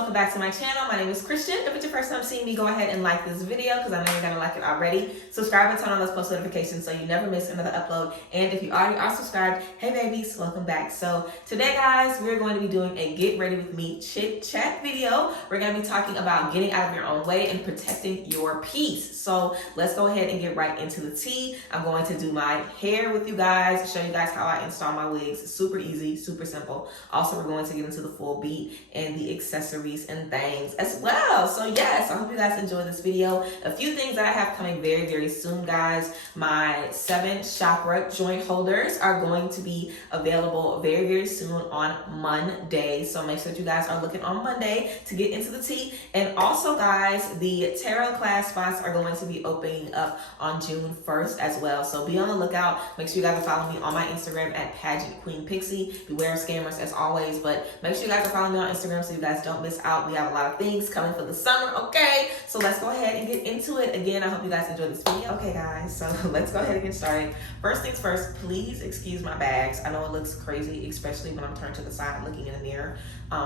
welcome back to my channel. My name is Christian. If it's your first time seeing me, go ahead and like this video because I know you're gonna like it already. Subscribe and turn on those post notifications so you never miss another upload. And if you already are subscribed, hey babies, welcome back. So today guys, we're going to be doing a get ready with me chit chat video. We're gonna be talking about getting out of your own way and protecting your peace. So let's go ahead and get right into the tea. I'm going to do my hair with you guys, show you guys how I install my wigs. Super easy, super simple. Also, we're going to get into the full beat and the accessories and things as well. So yes, I hope you guys enjoy this video. A few things that I have coming very, very soon, guys. My 7 chakra joint holders are going to be available very, very soon on Monday. So make sure that you guys are looking on Monday to get into the tea. And also, guys, the tarot class spots are going to be opening up on June 1st as well. So be on the lookout. Make sure you guys are following me on my Instagram at Pageant Queen Pixie. Beware of scammers as always, but make sure you guys are following me on Instagram so you guys don't miss out. We have a lot of things coming for the summer, okay? So let's go ahead and get into it. Again, I hope you guys enjoy this video. Okay, guys, so let's go ahead and get started. First things first, please excuse my bags. I know it looks crazy, especially when I'm turned to the side looking in the mirror,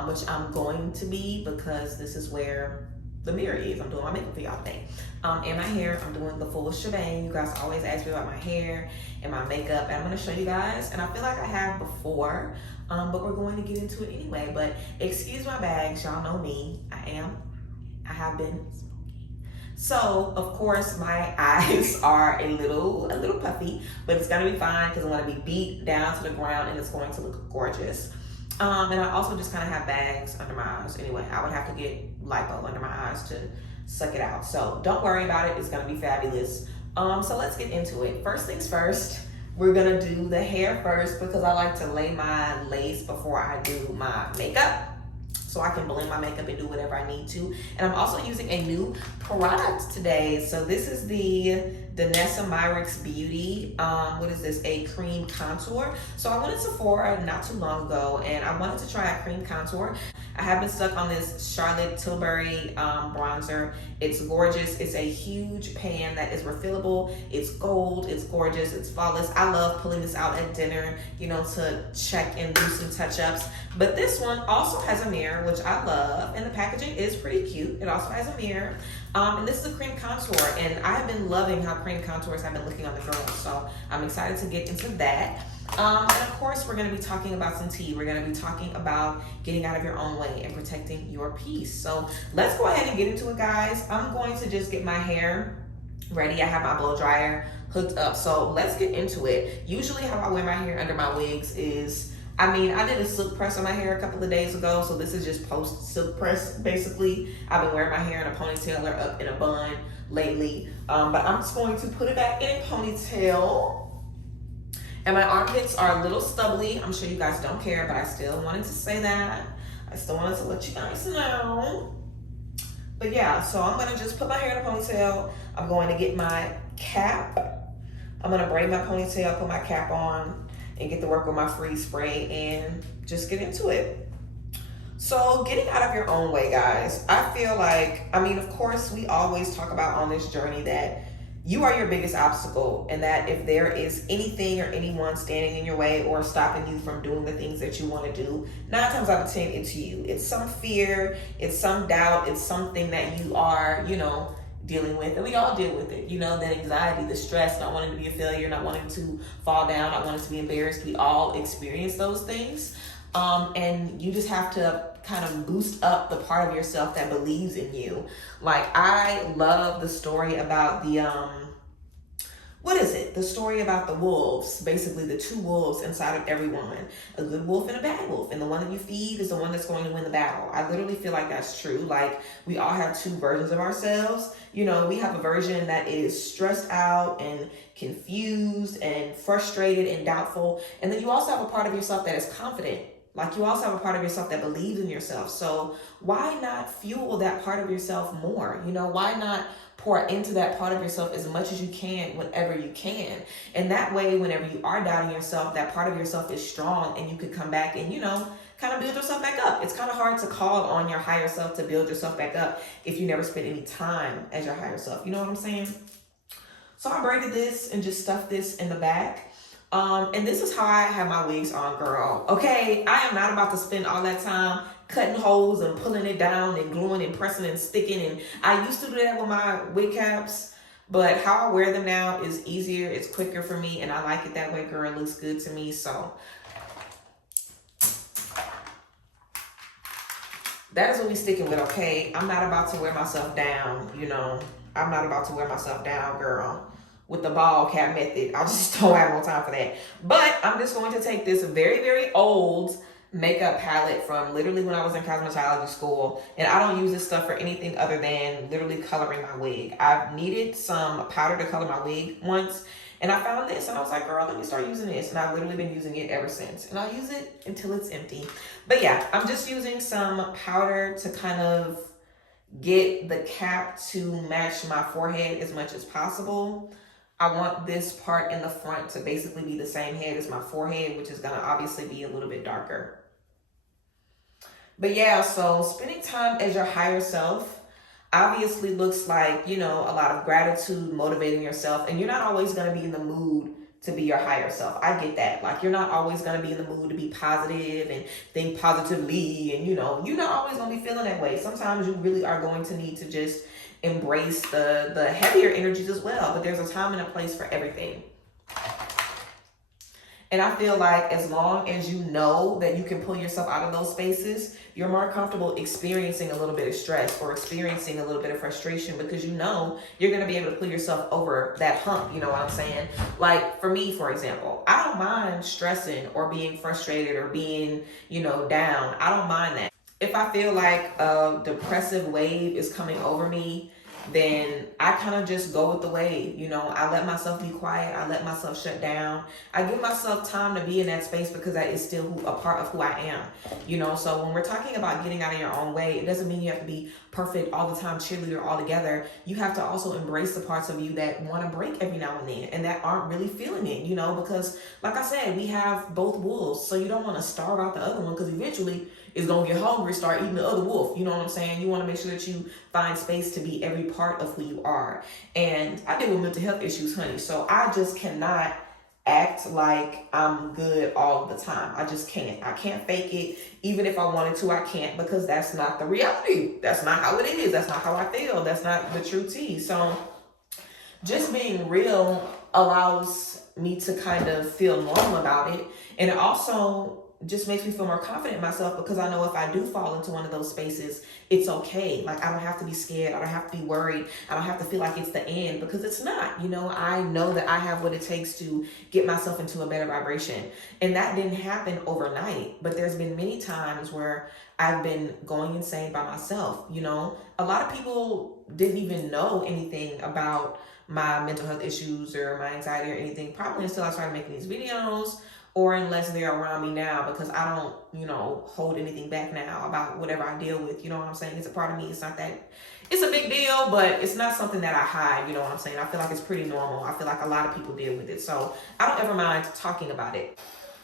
which I'm going to be because this is where the mirror is. I'm doing my makeup for y'all today. And my hair, I'm doing the full shebang. You guys always ask me about my hair and my makeup, and I'm gonna show you guys, and I feel like I have before, but we're going to get into it anyway. But excuse my bags, y'all know me. I have been smoking. So of course my eyes are a little puffy, but it's gonna be fine because I'm gonna be beat down to the ground and it's going to look gorgeous. And I also just kind of have bags under my eyes. Anyway, I would have to get lipo under my eyes to suck it out. So don't worry about it. It's going to be fabulous. So let's get into it. First things first, we're going to do the hair first because I like to lay my lace before I do my makeup, so I can blend my makeup and do whatever I need to. And I'm also using a new product today. So this is the Danessa Myricks Beauty. What is this? A cream contour. So I went to Sephora not too long ago and I wanted to try a cream contour. I have been stuck on this Charlotte Tilbury bronzer. It's gorgeous. It's a huge pan that is refillable. It's gold. It's gorgeous. It's flawless. I love pulling this out at dinner, you know, to check and do some touch-ups. But this one also has a mirror, which I love, and the packaging is pretty cute. It also has a mirror. And this is a cream contour, and I have been loving how cream contours have been looking on the girls, so I'm excited to get into that. And of course, we're going to be talking about some tea. We're going to be talking about getting out of your own way and protecting your peace. So let's go ahead and get into it, guys. I'm going to just get my hair ready. I have my blow dryer hooked up, so let's get into it. Usually how I wear my hair under my wigs is, I did a silk press on my hair a couple of days ago, so this is just post silk press basically. I've been wearing my hair in a ponytail or up in a bun lately, but I'm just going to put it back in a ponytail. And my armpits are a little stubbly. I'm sure you guys don't care, but I still wanted to say that. I still wanted to let you guys know. But yeah, so I'm gonna just put my hair in a ponytail. I'm going to get my cap. I'm gonna braid my ponytail, put my cap on, and get to work with my freeze spray and just get into it. So getting out of your own way, guys, I feel like, of course, we always talk about on this journey that you are your biggest obstacle, and that if there is anything or anyone standing in your way or stopping you from doing the things that you want to do, 9 times out of 10, it's you. It's some fear, it's some doubt, it's something that you are, dealing with, and we all deal with it, that anxiety, the stress, not wanting to be a failure, not wanting to fall down, not wanting to be embarrassed. We all experience those things, and you just have to kind of boost up the part of yourself that believes in you. Like, I love the story about the story about the wolves, basically the 2 wolves inside of everyone, a good wolf and a bad wolf, and the one that you feed is the one that's going to win the battle. I literally feel like that's true. Like, we all have 2 versions of ourselves. We have a version that is stressed out and confused and frustrated and doubtful, and then you also have a part of yourself that is confident. Like, you also have a part of yourself that believes in yourself. So why not fuel that part of yourself more? Why not pour into that part of yourself as much as you can whenever you can? And that way, whenever you are doubting yourself, that part of yourself is strong and you could come back and, kind of build yourself back up. It's kind of hard to call on your higher self to build yourself back up if you never spend any time as your higher self. You know what I'm saying? So I braided this and just stuffed this in the back. And this is how I have my wigs on, girl. Okay, I am not about to spend all that time cutting holes and pulling it down and gluing and pressing and sticking. And I used to do that with my wig caps. But how I wear them now is easier. It's quicker for me. And I like it that way, girl. It looks good to me. So that is what we sticking with, okay? I'm not about to wear myself down, you know. I'm not about to wear myself down, girl, with the ball cap method. I just don't have no time for that. But I'm just going to take this very, very old makeup palette from literally when I was in cosmetology school. And I don't use this stuff for anything other than literally coloring my wig. I've needed some powder to color my wig once. And I found this and I was like, girl, let me start using this. And I've literally been using it ever since. And I'll use it until it's empty. But yeah, I'm just using some powder to kind of get the cap to match my forehead as much as possible. I want this part in the front to basically be the same head as my forehead, which is going to obviously be a little bit darker. But yeah, so spending time as your higher self obviously looks like, you know, a lot of gratitude, motivating yourself, and you're not always going to be in the mood to be your higher self. I get that. Like, you're not always going to be in the mood to be positive and think positively, and, you know, you're not always going to be feeling that way. Sometimes you really are going to need to just embrace the heavier energies as well, but there's a time and a place for everything. And I feel like as long as you know that you can pull yourself out of those spaces, you're more comfortable experiencing a little bit of stress or experiencing a little bit of frustration, because you know you're going to be able to pull yourself over that hump. You know what I'm saying? Like for me, for example, I don't mind stressing or being frustrated or being, you know, down. I don't mind that. If I feel like a depressive wave is coming over me, then I kind of just go with the wave. You know, I let myself be quiet. I let myself shut down. I give myself time to be in that space because that is still a part of who I am. You know, so when we're talking about getting out of your own way, it doesn't mean you have to be perfect all the time, cheerleader all together. You have to also embrace the parts of you that want to break every now and then and that aren't really feeling it, you know, because like I said, we have both wolves. So you don't want to starve out the other one, because eventually is going to get hungry, start eating the other wolf. You know what I'm saying? You want to make sure that you find space to be every part of who you are. And I deal with mental health issues, honey. So I just cannot act like I'm good all the time. I just can't. I can't fake it. Even if I wanted to, I can't, because that's not the reality. That's not how it is. That's not how I feel. That's not the true tea. So just being real allows me to kind of feel normal about it. And it also just makes me feel more confident in myself, because I know if I do fall into one of those spaces, it's okay. Like, I don't have to be scared. I don't have to be worried. I don't have to feel like it's the end, because it's not. You know, I know that I have what it takes to get myself into a better vibration. And that didn't happen overnight, but there's been many times where I've been going insane by myself. You know, a lot of people didn't even know anything about my mental health issues or my anxiety or anything, probably until I started making these videos, or unless they're around me now, because I don't, you know, hold anything back now about whatever I deal with. You know what I'm saying? It's a part of me. It's not that, it's a big deal, but it's not something that I hide. You know what I'm saying? I feel like it's pretty normal. I feel like a lot of people deal with it. So I don't ever mind talking about it.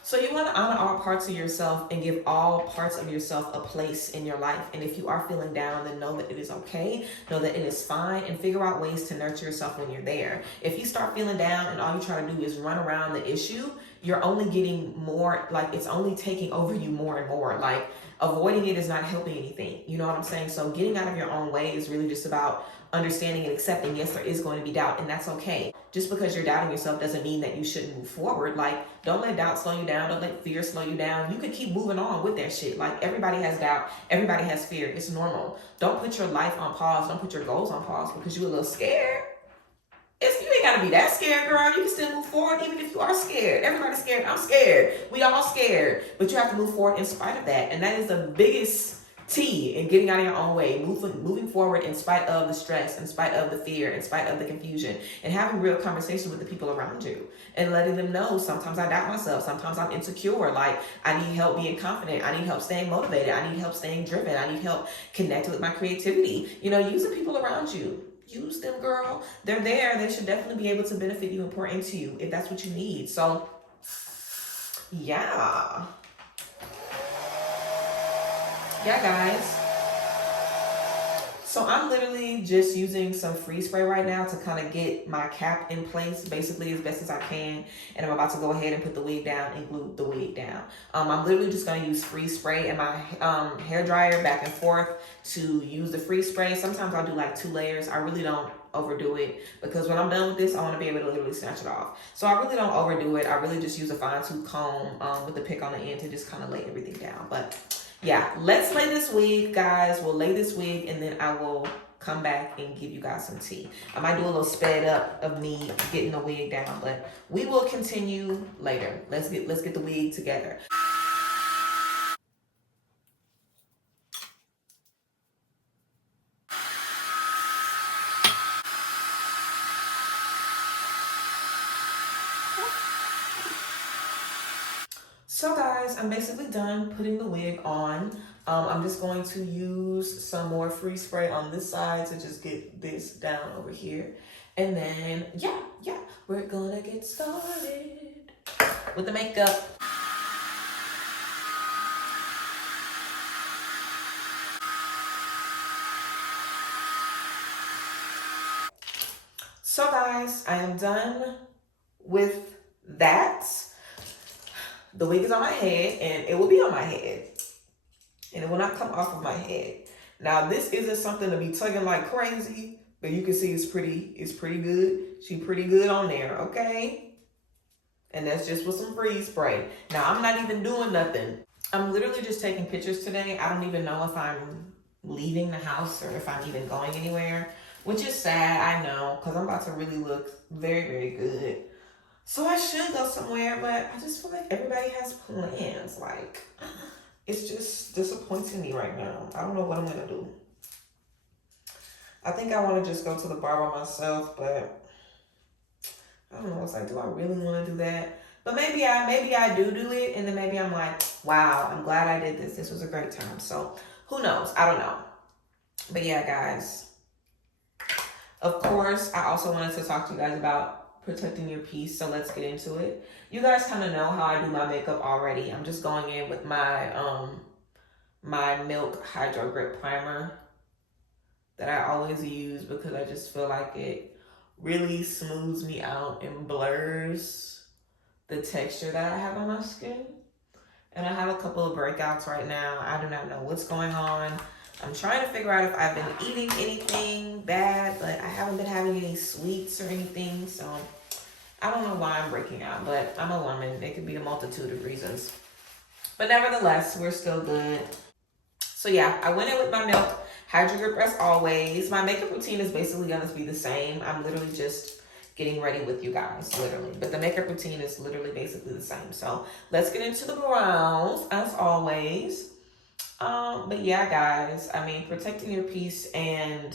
So you want to honor all parts of yourself and give all parts of yourself a place in your life. And if you are feeling down, then know that it is okay. Know that it is fine, and figure out ways to nurture yourself when you're there. If you start feeling down and all you try to do is run around the issue, you're only getting more, like, it's only taking over you more and more. Like, avoiding it is not helping anything. You know what I'm saying? So getting out of your own way is really just about understanding and accepting, yes, there is going to be doubt, and that's okay. Just because you're doubting yourself doesn't mean that you shouldn't move forward. Like, don't let doubt slow you down. Don't let fear slow you down. You can keep moving on with that shit. Like, everybody has doubt. Everybody has fear. It's normal. Don't put your life on pause. Don't put your goals on pause because you're a little scared. You ain't gotta be that scared, girl. You can still move forward even if you are scared. Everybody's scared. I'm scared. We all scared. But you have to move forward in spite of that. And that is the biggest T in getting out of your own way, moving forward in spite of the stress, in spite of the fear, in spite of the confusion, and having real conversation with the people around you and letting them know, sometimes I doubt myself, sometimes I'm insecure, like I need help being confident, I need help staying motivated, I need help staying driven, I need help connecting with my creativity. You know, use the people around you. Use them, girl. They're there. They should definitely be able to benefit you and pour into you if that's what you need. So, yeah. Yeah, guys. So I'm literally just using some free spray right now to kind of get my cap in place, basically as best as I can. And I'm about to go ahead and put the wig down and glue the wig down. I'm literally just going to use free spray in my hair dryer back and forth to use the free spray. Sometimes I'll do like 2 layers. I really don't overdo it because when I'm done with this, I want to be able to literally snatch it off. So I really don't overdo it. I really just use a fine tooth comb with the pick on the end to just kind of lay everything down. But yeah, let's lay this wig, guys. We'll lay this wig and then I will come back and give you guys some tea. I might do a little sped up of me getting the wig down, but we will continue later. Let's get the wig together. So guys, I'm basically done putting the wig on. I'm just going to use some more free spray on this side to just get this down over here. And then, yeah, we're gonna get started with the makeup. So guys, I am done with that. The wig is on my head and it will be on my head and it will not come off of my head. Now this isn't something to be tugging like crazy, but you can see it's pretty good. She's pretty good on there, okay? And that's just with some freeze spray. Now I'm not even doing nothing. I'm literally just taking pictures today. I don't even know if I'm leaving the house or if I'm even going anywhere, which is sad, I know, because I'm about to really look very, very good. So I should go somewhere, but I just feel like everybody has plans. Like, it's just disappointing me right now. I don't know what I'm gonna do. I think I want to just go to the bar by myself, but I don't know. It's like, do I really want to do that? But maybe I do it, and then maybe I'm like, wow, I'm glad I did this. This was a great time. So who knows? I don't know. But yeah, guys. Of course, I also wanted to talk to you guys about protecting your piece, so let's get into it. You guys kind of know how I do my makeup already. I'm just going in with my my Milk Hydro Grip Primer that I always use because I just feel like it really smooths me out and blurs the texture that I have on my skin. And I have a couple of breakouts right now. I do not know what's going on. I'm trying to figure out if I've been eating anything bad, but I haven't been having any sweets or anything, so I don't know why I'm breaking out, but I'm a woman. It could be a multitude of reasons. But nevertheless, we're still good. So yeah, I went in with my Milk Hydro Grip as always. My makeup routine is basically going to be the same. I'm literally just getting ready with you guys, literally. But the makeup routine is literally basically the same. So let's get into the brows as always. But yeah, guys, I mean, protecting your peace and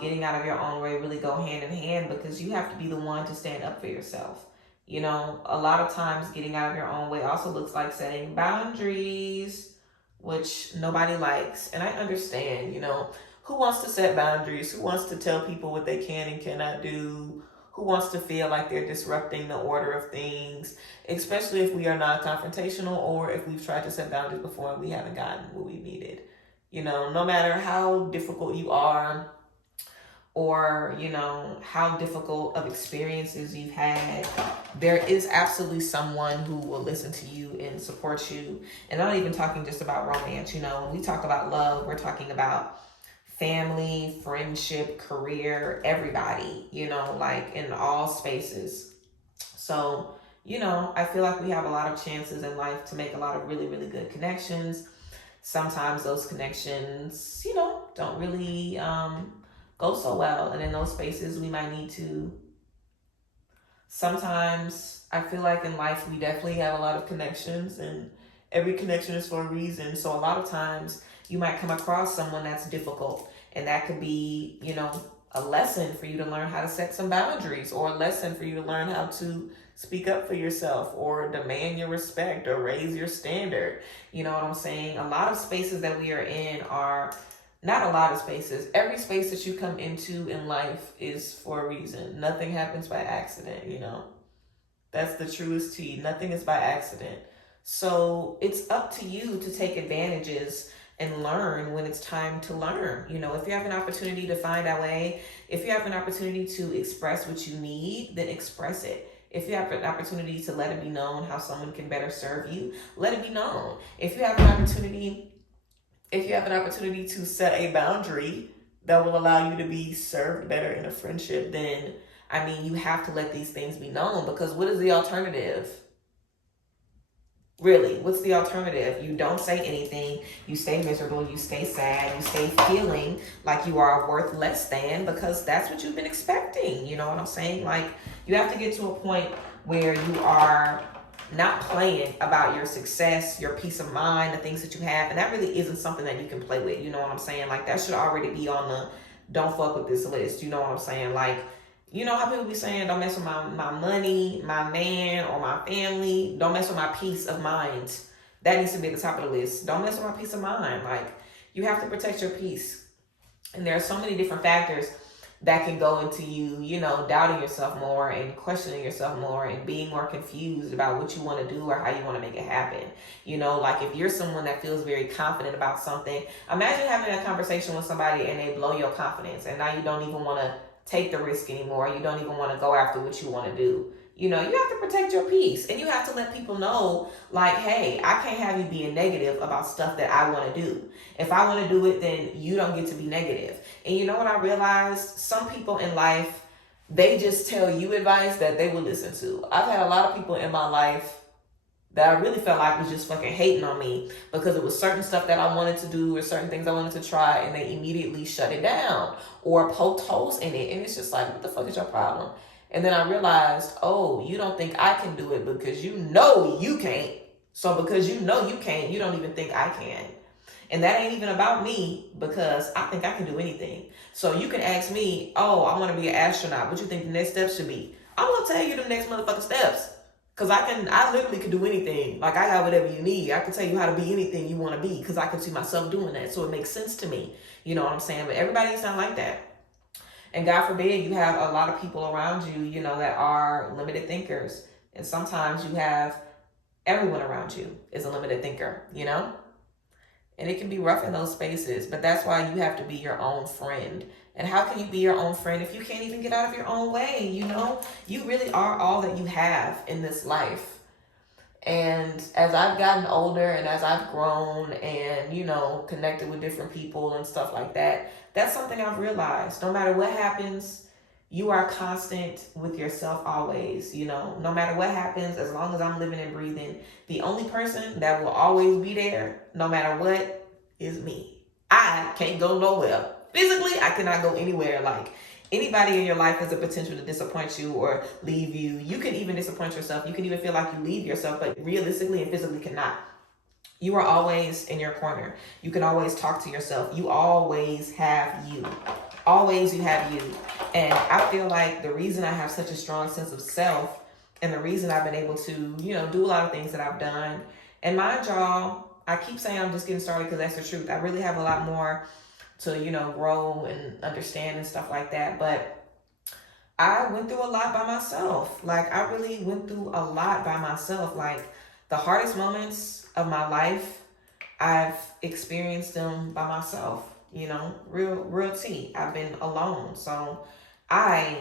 getting out of your own way really go hand in hand because you have to be the one to stand up for yourself. You know, a lot of times getting out of your own way also looks like setting boundaries, which nobody likes. And I understand, you know, who wants to set boundaries? Who wants to tell people what they can and cannot do? Who wants to feel like they're disrupting the order of things, especially if we are not confrontational or if we've tried to set boundaries before and we haven't gotten what we needed. You know, no matter how difficult you are or, you know, how difficult of experiences you've had, there is absolutely someone who will listen to you and support you. And I'm not even talking just about romance. You know, when we talk about love, we're talking about family, friendship, career, everybody, you know, like in all spaces. So, you know, I feel like we have a lot of chances in life to make a lot of really, really good connections. Sometimes those connections, you know, don't really go so well. And in those spaces, we might need to. Sometimes I feel like in life, we definitely have a lot of connections and every connection is for a reason. So a lot of times you might come across someone that's difficult, and that could be, you know, a lesson for you to learn how to set some boundaries, or a lesson for you to learn how to speak up for yourself or demand your respect or raise your standard. You know what I'm saying? A lot of spaces that we are in are not a lot of spaces. Every space that you come into in life is for a reason. Nothing happens by accident, you know. That's the truest tea. Nothing is by accident. So it's up to you to take advantages and learn when it's time to learn. You know, if you have an opportunity to find that way, if you have an opportunity to express what you need, then express it. If you have an opportunity to let it be known how someone can better serve you, let it be known. If you have an opportunity to set a boundary that will allow you to be served better in a friendship, then I mean, you have to let these things be known, because what is the alternative? Really, what's the alternative? You don't say anything, you stay miserable, you stay sad, you stay feeling like you are worth less than, because that's what you've been expecting. You know what I'm saying? Like, you have to get to a point where you are not playing about your success, your peace of mind, the things that you have. And that really isn't something that you can play with. You know what I'm saying? Like, that should already be on the don't fuck with this list. You know what I'm saying? Like, you know how people be saying, don't mess with my money, my man, or my family. Don't mess with my peace of mind. That needs to be at the top of the list. Don't mess with my peace of mind. Like, you have to protect your peace. And there are so many different factors that can go into you, you know, doubting yourself more and questioning yourself more and being more confused about what you want to do or how you want to make it happen. You know, like, if you're someone that feels very confident about something, imagine having a conversation with somebody and they blow your confidence, and now you don't even want to take the risk anymore. You don't even want to go after what you want to do. You know, you have to protect your peace, and you have to let people know, like, hey, I can't have you being negative about stuff that I want to do. If I want to do it, then you don't get to be negative. And you know what I realized? Some people in life, they just tell you advice that they will listen to. I've had a lot of people in my life that I really felt like was just fucking hating on me because it was certain stuff that I wanted to do or certain things I wanted to try, and they immediately shut it down or poked holes in it. And it's just like, what the fuck is your problem? And then I realized, oh, you don't think I can do it because you know you can't. So because you know you can't, you don't even think I can. And that ain't even about me, because I think I can do anything. So you can ask me, oh, I want to be an astronaut. What you think the next steps should be? I'm going to tell you the next motherfucking steps. Because I literally could do anything. Like, I got whatever you need. I can tell you how to be anything you want to be, because I can see myself doing that. So it makes sense to me. You know what I'm saying? But everybody's not like that. And God forbid you have a lot of people around you, you know, that are limited thinkers. And sometimes you have everyone around you is a limited thinker, you know? And it can be rough in those spaces, but that's why you have to be your own friend. And how can you be your own friend if you can't even get out of your own way, you know? You really are all that you have in this life. And as I've gotten older and as I've grown and, you know, connected with different people and stuff like that, that's something I've realized. No matter what happens, you are constant with yourself always, you know? No matter what happens, as long as I'm living and breathing, the only person that will always be there, no matter what, is me. I can't go nowhere. Physically, I cannot go anywhere. Like, anybody in your life has the potential to disappoint you or leave you. You can even disappoint yourself. You can even feel like you leave yourself, but realistically and physically cannot. You are always in your corner. You can always talk to yourself. You always have you. Always you have you. And I feel like the reason I have such a strong sense of self, and the reason I've been able to, you know, do a lot of things that I've done. And mind y'all, I keep saying I'm just getting started because that's the truth. I really have a lot more to, you know, grow and understand and stuff like that. But I went through a lot by myself. Like, I really went through a lot by myself. Like, the hardest moments of my life, I've experienced them by myself, you know, real tea. I've been alone. So I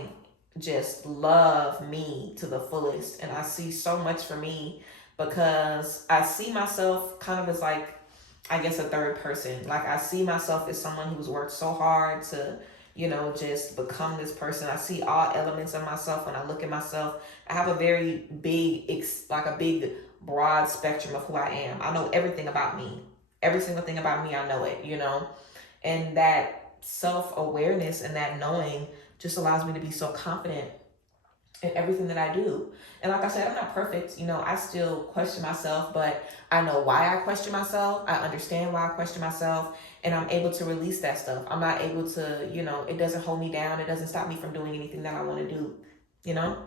just love me to the fullest. And I see so much for me because I see myself kind of as like, I guess, a third person. Like, I see myself as someone who's worked so hard to, you know, just become this person. I see all elements of myself when I look at myself. I have a very big, like a big, broad spectrum of who I am. I know everything about me. Every single thing about me, I know it, you know? And that self-awareness and that knowing just allows me to be so confident in everything that I do. And like I said, I'm not perfect. You know, I still question myself, but I know why I question myself. I understand why I question myself, and I'm able to release that stuff. I'm not able to, you know, it doesn't hold me down. It doesn't stop me from doing anything that I want to do, you know?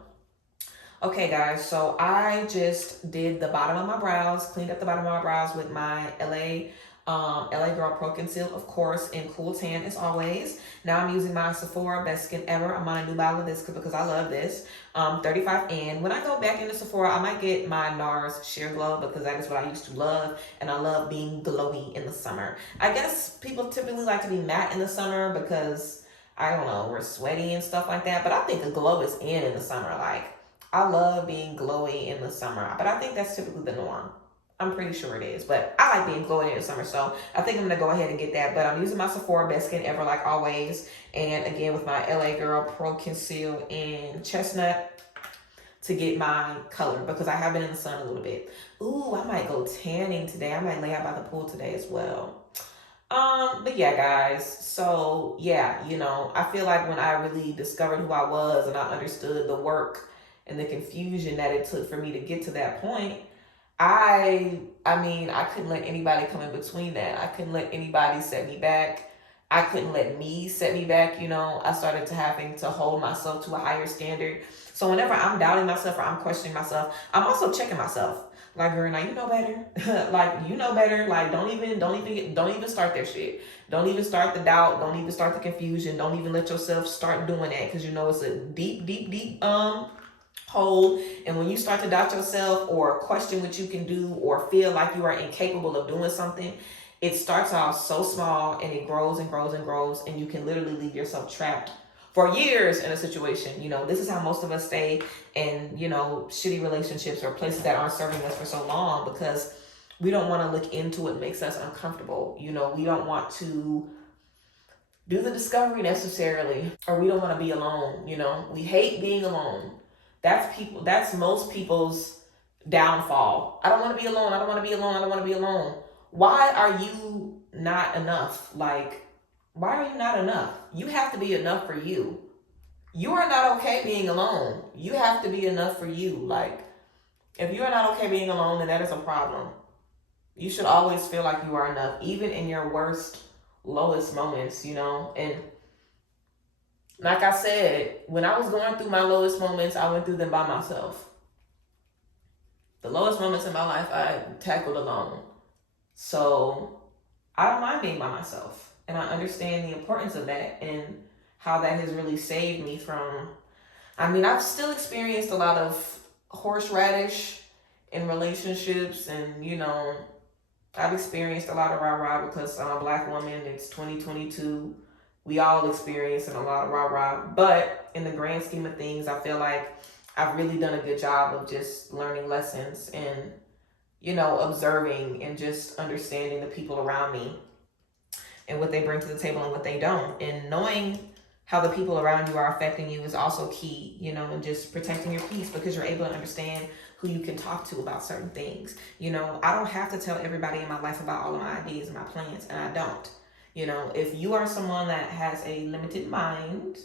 Okay, guys, so I just did the bottom of my brows, cleaned up the bottom of my brows with my LA LA Girl Pro Conceal, of course, in Cool Tan as always. Now I'm using my Sephora Best Skin Ever. I'm on a new bottle of this because I love this. 35N. When I go back into Sephora, I might get my NARS Sheer Glow because that is what I used to love. And I love being glowy in the summer. I guess people typically like to be matte in the summer because, I don't know, we're sweaty and stuff like that. But I think a glow is in the summer. Like, I love being glowy in the summer. But I think that's typically the norm. I'm pretty sure it is, but I like being glowy in the summer, so I think I'm going to go ahead and get that. But I'm using my Sephora Best Skin Ever like always. And again, with my LA Girl Pro Conceal in Chestnut to get my color because I have been in the sun a little bit. Ooh, I might go tanning today. I might lay out by the pool today as well. But yeah, guys. So yeah, you know, I feel like when I really discovered who I was and I understood the work and the confusion that it took for me to get to that point, I mean, I couldn't let anybody come in between that. I couldn't let anybody set me back. I couldn't let me set me back, you know. I started to having to hold myself to a higher standard. So whenever I'm doubting myself or I'm questioning myself, I'm also checking myself. Like, girl, now you know better. Like, you know better. Like, don't even start that shit. Don't even start the doubt. Don't even start the confusion. Don't even let yourself start doing that because you know it's a deep hole. And when you start to doubt yourself or question what you can do or feel like you are incapable of doing something, it starts off so small and it grows and grows and grows, and you can literally leave yourself trapped for years in a situation. You know, this is how most of us stay in, you know, shitty relationships or places that aren't serving us for so long because we don't want to look into what makes us uncomfortable. You know, we don't want to do the discovery necessarily, or we don't want to be alone. You know, we hate being alone. That's most people's downfall. I don't want to be alone. I don't want to be alone. I don't want to be alone. Why are you not enough? Like, why are you not enough? You have to be enough for you. You are not okay being alone. You have to be enough for you. Like, if you are not okay being alone, then that is a problem. You should always feel like you are enough, even in your worst, lowest moments, you know? And like I said, when I was going through my lowest moments, I went through them by myself. The lowest moments in my life, I tackled alone. So I don't mind being by myself. And I understand the importance of that and how that has really saved me from, I mean, I've still experienced a lot of horseradish in relationships. And, you know, I've experienced a lot of rah-rah because I'm a Black woman. It's 2022. We all experiencing a lot of rah-rah, but in the grand scheme of things, I feel like I've really done a good job of just learning lessons and, you know, observing and just understanding the people around me and what they bring to the table and what they don't. And knowing how the people around you are affecting you is also key, you know, and just protecting your peace because you're able to understand who you can talk to about certain things. You know, I don't have to tell everybody in my life about all of my ideas and my plans, and I don't. You know, if you are someone that has a limited mind,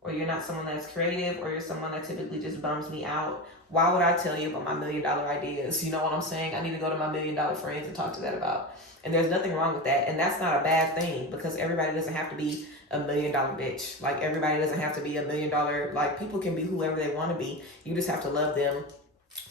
or you're not someone that's creative, or you're someone that typically just bums me out, why would I tell you about my $1 million ideas? You know what I'm saying? I need to go to my $1 million friends and talk to that about. And there's nothing wrong with that. And that's not a bad thing because everybody doesn't have to be a $1 million bitch. Like, everybody doesn't have to be $1 million. Like, people can be whoever they want to be. You just have to love them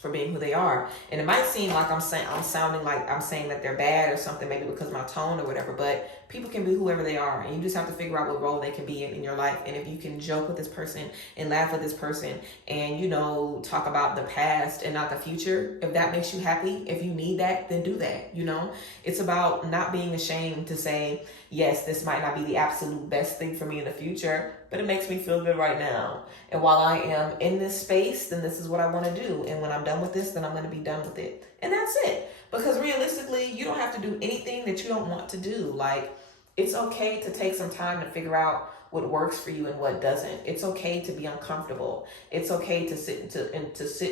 for being who they are. And it might seem like I'm sounding like I'm saying that they're bad or something, maybe because of my tone or whatever, but people can be whoever they are, and you just have to figure out what role they can be in your life. And if you can joke with this person and laugh with this person and, you know, talk about the past and not the future, if that makes you happy, if you need that, then do that. You know, it's about not being ashamed to say, yes, this might not be the absolute best thing for me in the future, but it makes me feel good right now. And while I am in this space, then this is what I want to do. And when I'm done with this, then I'm going to be done with it. And that's it. Because realistically, you don't have to do anything that you don't want to do. Like, it's okay to take some time to figure out what works for you and what doesn't. It's okay to be uncomfortable. It's okay to sit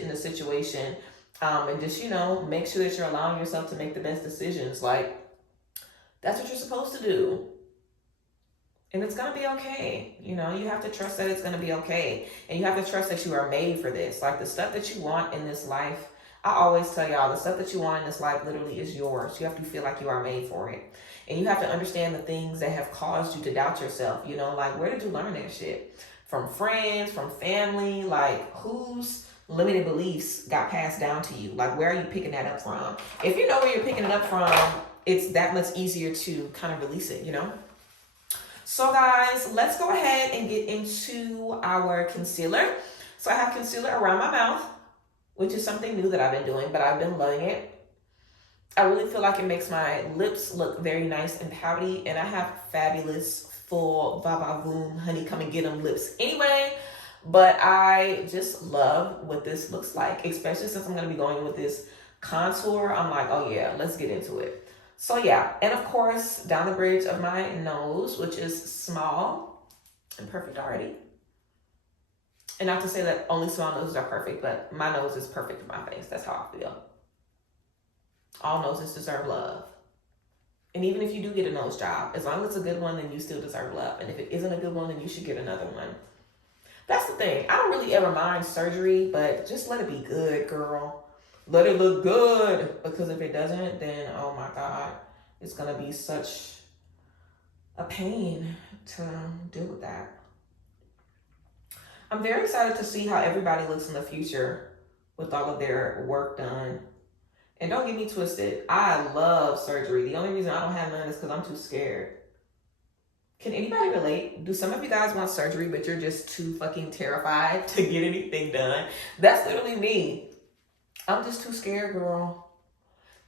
in a situation and just, you know, make sure that you're allowing yourself to make the best decisions. Like, that's what you're supposed to do. And it's going to be okay. You know, you have to trust that it's going to be okay. And you have to trust that you are made for this. Like, the stuff that you want in this life, I always tell y'all, the stuff that you want in this life literally is yours. You have to feel like you are made for it. And you have to understand the things that have caused you to doubt yourself. You know, like, where did you learn that shit? From friends, from family? Like, whose limited beliefs got passed down to you? Like, where are you picking that up from? If you know where you're picking it up from, it's that much easier to kind of release it, you know? So guys, let's go ahead and get into our concealer. So I have concealer around my mouth, which is something new that I've been doing, but I've been loving it. I really feel like it makes my lips look very nice and pouty, and I have fabulous, full, Grwm, honey, come and get them lips anyway. But I just love what this looks like, especially since I'm going to be going with this contour. I'm like, oh yeah, let's get into it. So yeah, and of course, down the bridge of my nose, which is small and perfect already. And not to say that only small noses are perfect, but my nose is perfect for my face. That's how I feel. All noses deserve love. And even if you do get a nose job, as long as it's a good one, then you still deserve love. And if it isn't a good one, then you should get another one. That's the thing. I don't really ever mind surgery, but just let it be good, girl. Let it look good. Because if it doesn't, then, oh my God, it's going to be such a pain to deal with that. I'm very excited to see how everybody looks in the future with all of their work done. And don't get me twisted, I love surgery. The only reason I don't have none is because I'm too scared. Can anybody relate? Do some of you guys want surgery, but you're just too fucking terrified to get anything done? That's literally me. I'm just too scared, girl.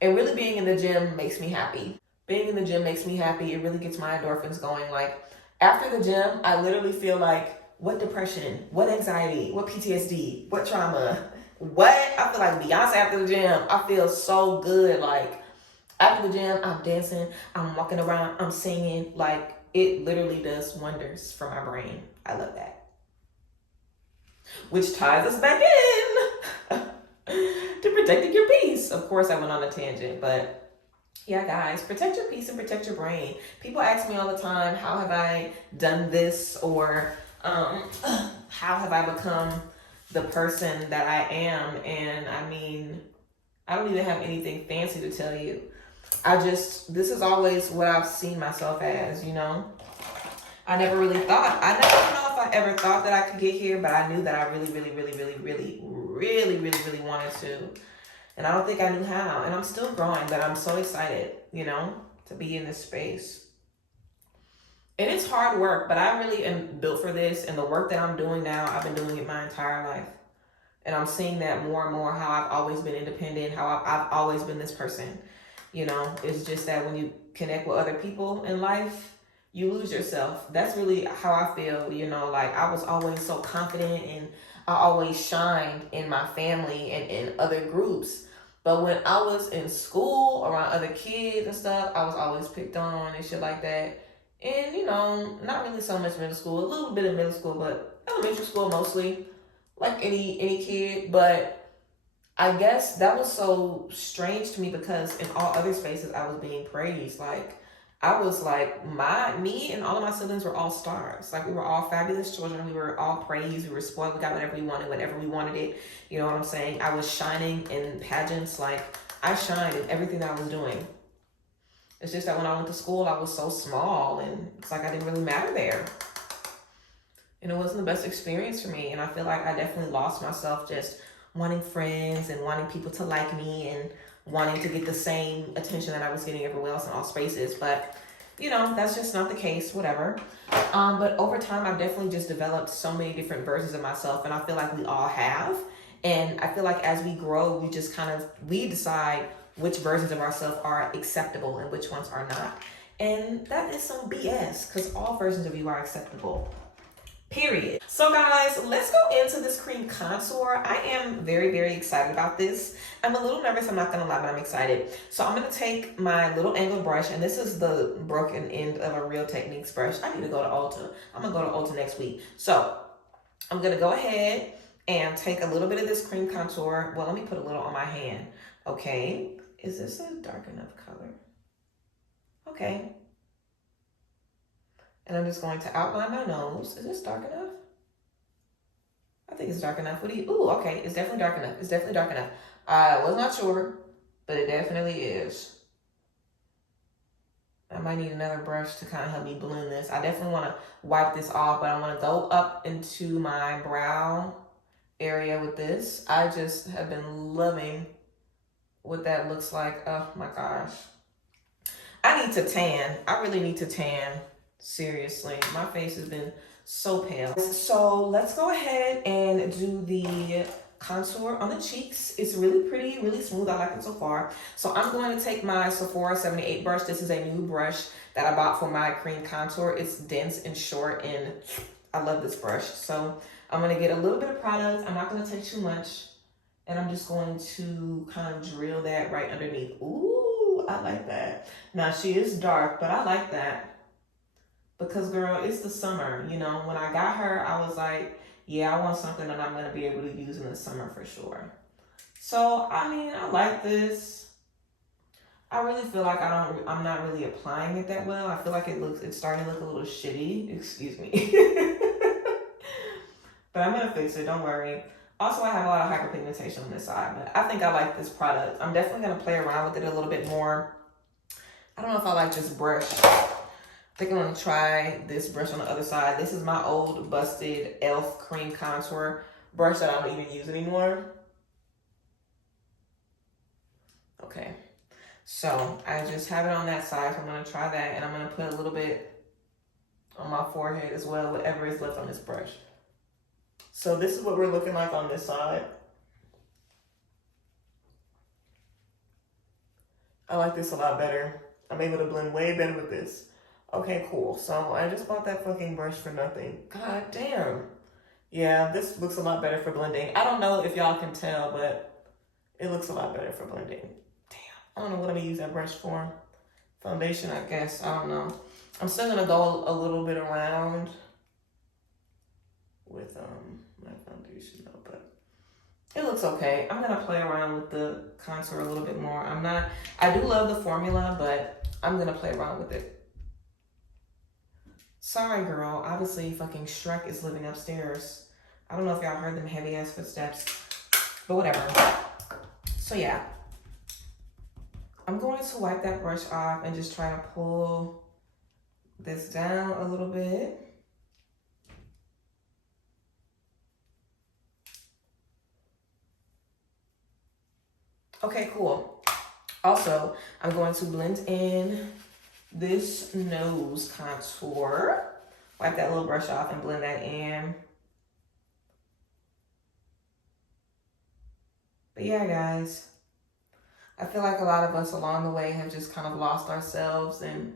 And really being in the gym makes me happy. Being in the gym makes me happy. It really gets my endorphins going. Like, after the gym, I literally feel like, what depression, what anxiety, what PTSD, what trauma, what? I feel like Beyonce after the gym. I feel so good. Like, after the gym, I'm dancing, I'm walking around, I'm singing. Like, it literally does wonders for my brain. I love that. Which ties us back in to protecting your peace. Of course, I went on a tangent, but yeah, guys, protect your peace and protect your brain. People ask me all the time, how have I done this? Or how have I become the person that I am? And I mean, I don't even have anything fancy to tell you. This is always what I've seen myself as, you know? I never know if I ever thought that I could get here, but I knew that I really wanted to. And I don't think I knew how. And I'm still growing, but I'm so excited, you know, to be in this space. And it's hard work, but I really am built for this. And the work that I'm doing now, I've been doing it my entire life. And I'm seeing that more and more, how I've always been independent, how I've always been this person. You know, it's just that when you connect with other people in life, you lose yourself. That's really how I feel, you know, like I was always so confident and I always shined in my family and in other groups. But when I was in school around other kids and stuff, I was always picked on and shit like that. And, you know, not really so much middle school, a little bit of middle school, but elementary school mostly, like any kid. But I guess that was so strange to me because in all other spaces I was being praised. Like, I was like, me and all of my siblings were all stars. Like, we were all fabulous children. We were all praised. We were spoiled. We got whatever we wanted whenever we wanted it. You know what I'm saying? I was shining in pageants. Like, I shined in everything that I was doing. It's just that when I went to school, I was so small and it's like I didn't really matter there. And it wasn't the best experience for me. And I feel like I definitely lost myself just wanting friends and wanting people to like me and wanting to get the same attention that I was getting everywhere else in all spaces. But, you know, that's just not the case, whatever. But over time, I've definitely just developed so many different versions of myself. And I feel like we all have. And I feel like as we grow, we decide which versions of ourselves are acceptable and which ones are not. And that is some BS, because all versions of you are acceptable. Period. So guys, let's go into this cream contour. I am very, very excited about this. I'm a little nervous, I'm not gonna lie, but I'm excited. So I'm gonna take my little angled brush, and this is the broken end of a Real Techniques brush. I need to go to Ulta. I'm gonna go to Ulta next week. So I'm gonna go ahead and take a little bit of this cream contour. Well, let me put a little on my hand. Okay, is this a dark enough color? Okay. And I'm just going to outline my nose. Is this dark enough? I think it's dark enough. Ooh, okay. It's definitely dark enough. It's definitely dark enough. I was not sure, but it definitely is. I might need another brush to kind of help me balloon this. I definitely want to wipe this off, but I want to go up into my brow area with this. I just have been loving what that looks like. Oh my gosh. I need to tan. I really need to tan. Seriously, my face has been so pale. So let's go ahead and do the contour on the cheeks. It's really pretty, really smooth. I like it so far. So I'm going to take my Sephora 78 brush. This is a new brush that I bought for my cream contour. It's dense and short, and I love this brush. So I'm going to get a little bit of product. I'm not going to take too much. And I'm just going to kind of drill that right underneath. Ooh, I like that. Now, she is dark, but I like that. Because, girl, it's the summer. You know, when I got her, I was like, yeah, I want something that I'm going to be able to use in the summer for sure. So, I mean, I like this. I really feel like I'm not really applying it that well. I feel like it's starting to look a little shitty. Excuse me. But I'm going to fix it. Don't worry. Also, I have a lot of hyperpigmentation on this side, but I think I like this product. I'm definitely going to play around with it a little bit more. I don't know if I like this brush. I think I'm going to try this brush on the other side. This is my old busted e.l.f. cream contour brush that I don't even use anymore. Okay. So I just have it on that side. So I'm going to try that, and I'm going to put a little bit on my forehead as well, whatever is left on this brush. So this is what we're looking like on this side. I like this a lot better. I'm able to blend way better with this. Okay, cool. So I just bought that fucking brush for nothing. God damn. Yeah, this looks a lot better for blending. I don't know if y'all can tell, but it looks a lot better for blending. Damn. I don't know what I'm gonna use that brush for. Foundation, I guess. I don't know. I'm still gonna go a little bit around with my foundation though, but it looks okay. I'm gonna play around with the contour a little bit more. I do love the formula, but I'm gonna play around with it. Sorry, girl. Obviously, fucking Shrek is living upstairs. I don't know if y'all heard them heavy ass footsteps, but whatever. So yeah, I'm going to wipe that brush off and just try to pull this down a little bit. Okay, cool. Also, I'm going to blend in this nose contour. Wipe that little brush off and blend that in. But yeah, guys, I feel like a lot of us along the way have just kind of lost ourselves, and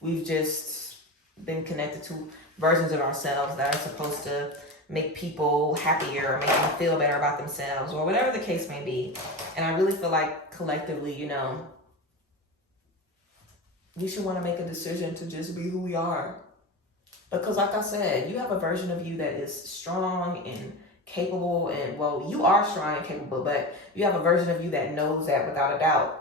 we've just been connected to versions of ourselves that are supposed to make people happier or make them feel better about themselves or whatever the case may be. And I really feel like collectively, you know, we should want to make a decision to just be who we are. Because like I said, you have a version of you that is strong and capable, and well, you are strong and capable, but you have a version of you that knows that without a doubt.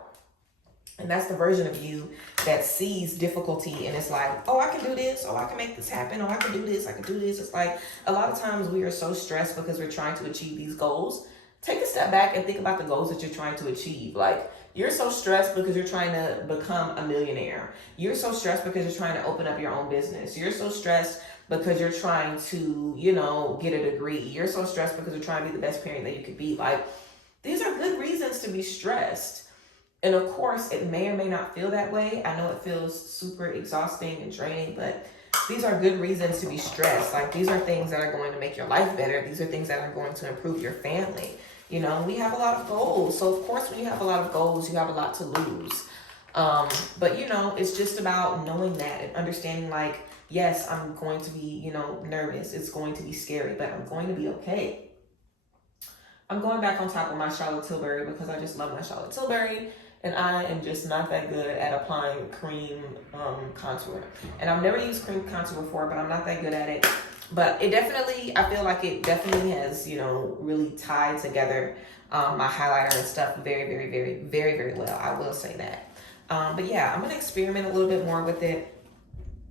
And that's the version of you that sees difficulty and it's like, oh, I can do this. Oh, I can make this happen. Oh, I can do this. I can do this. It's like a lot of times we are so stressed because we're trying to achieve these goals. Take a step back and think about the goals that you're trying to achieve. Like, you're so stressed because you're trying to become a millionaire. You're so stressed because you're trying to open up your own business. You're so stressed because you're trying to, you know, get a degree. You're so stressed because you're trying to be the best parent that you could be. Like, these are good reasons to be stressed. And of course, it may or may not feel that way. I know it feels super exhausting and draining, but these are good reasons to be stressed. Like, these are things that are going to make your life better. These are things that are going to improve your family. You know, we have a lot of goals. So of course, when you have a lot of goals, you have a lot to lose. But you know, it's just about knowing that and understanding, like, yes, I'm going to be, you know, nervous. It's going to be scary, but I'm going to be okay. I'm going back on top of my Charlotte Tilbury because I just love my Charlotte Tilbury. And I am just not that good at applying cream contour. And I've never used cream contour before, but I'm not that good at it. But it definitely, I feel like it definitely has, you know, really tied together my highlighter and stuff very, very, very, very, very well. I will say that. But yeah, I'm going to experiment a little bit more with it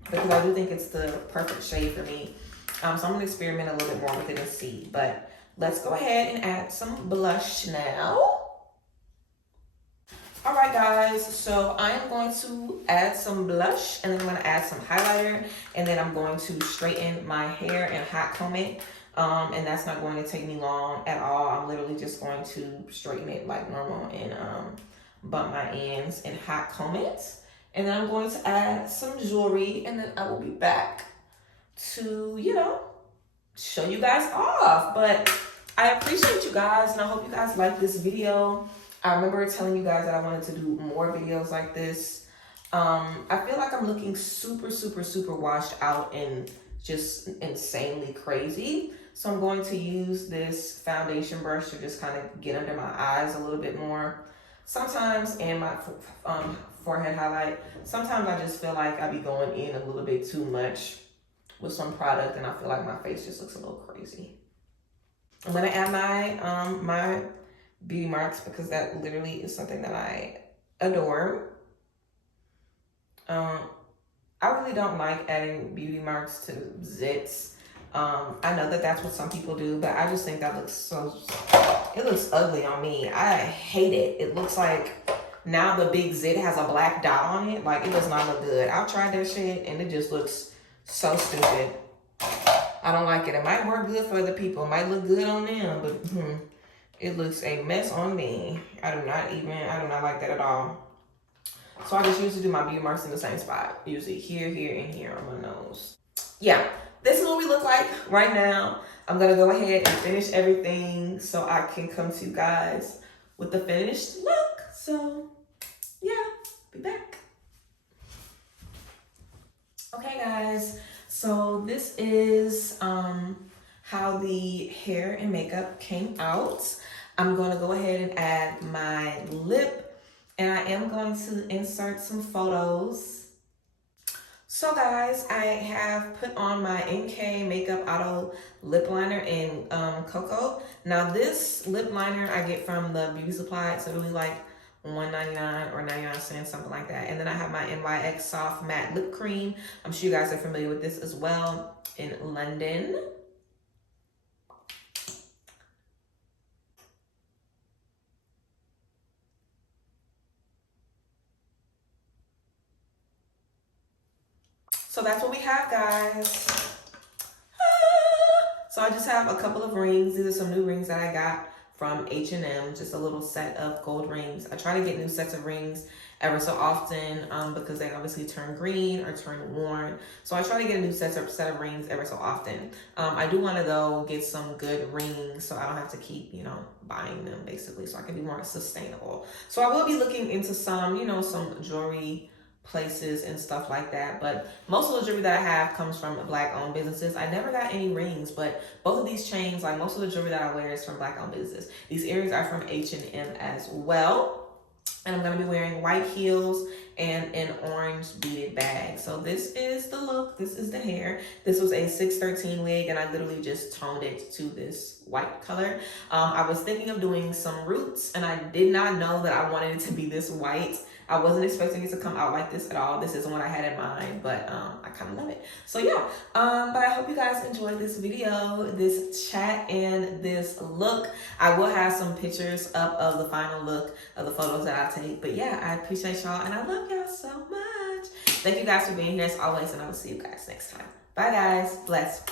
because I do think it's the perfect shade for me. So I'm going to experiment a little bit more with it and see. But let's go ahead and add some blush now. All right, guys, so I am going to add some blush, and then I'm going to add some highlighter, and then I'm going to straighten my hair and hot comb it, and that's not going to take me long at all. I'm literally just going to straighten it like normal and bump my ends and hot comb it, And then I'm going to add some jewelry, and then I will be back to, you know, show you guys off. But I appreciate you guys, and I hope you guys like this video. I remember telling you guys that I wanted to do more videos like this. I feel like I'm looking super, super, super washed out and just insanely crazy. So I'm going to use this foundation brush to just kind of get under my eyes a little bit more. Sometimes, and my forehead highlight, sometimes I just feel like I be going in a little bit too much with some product, and I feel like my face just looks a little crazy. I'm gonna add my my beauty marks because that literally is something that I adore. I really don't like adding beauty marks to zits. I know that that's what some people do, but I just think that looks it looks ugly on me. I hate it. It looks like now the big zit has a black dot on it. Like, it does not look good. I've tried that shit and it just looks so stupid. I don't like it. It might work good for other people. It might look good on them, but it looks a mess on me. I do not like that at all. So I just usually do my beauty marks in the same spot. Usually here, here, and here on my nose. Yeah, this is what we look like right now. I'm gonna go ahead and finish everything so I can come to you guys with the finished look. So yeah, be back. Okay guys, so this is how the hair and makeup came out. I'm gonna go ahead and add my lip, and I am going to insert some photos. So guys, I have put on my NK Makeup Auto Lip Liner in Cocoa. Now this lip liner I get from the beauty supply. It's literally like $1.99 or 99 cents, something like that. And then I have my NYX Soft Matte Lip Cream. I'm sure you guys are familiar with this as well, in London. So that's what we have, guys. So I just have a couple of rings. These are some new rings that I got from H&M, just a little set of gold rings. I try to get new sets of rings ever so often because they obviously turn green or turn worn. So I try to get a new set of rings ever so often. I do want to though get some good rings so I don't have to keep, you know, buying them basically, so I can be more sustainable. So I will be looking into some, you know, some jewelry places and stuff like that, but most of the jewelry that I have comes from Black owned businesses. I never got any rings, but both of these chains, like most of the jewelry that I wear is from Black owned businesses. These earrings are from H&M as well. And I'm going to be wearing white heels and an orange beaded bag. So this is the look. This is the hair. This was a 613 wig, and I literally just toned it to this white color. I was thinking of doing some roots, and I did not know that I wanted it to be this white. I wasn't expecting it to come out like this at all. This isn't what I had in mind, but I kind of love it. So yeah, but I hope you guys enjoyed this video, this chat, and this look. I will have some pictures up of the final look of the photos that I take. But yeah, I appreciate y'all, and I love y'all so much. Thank you guys for being here as always, and I will see you guys next time. Bye guys. Bless.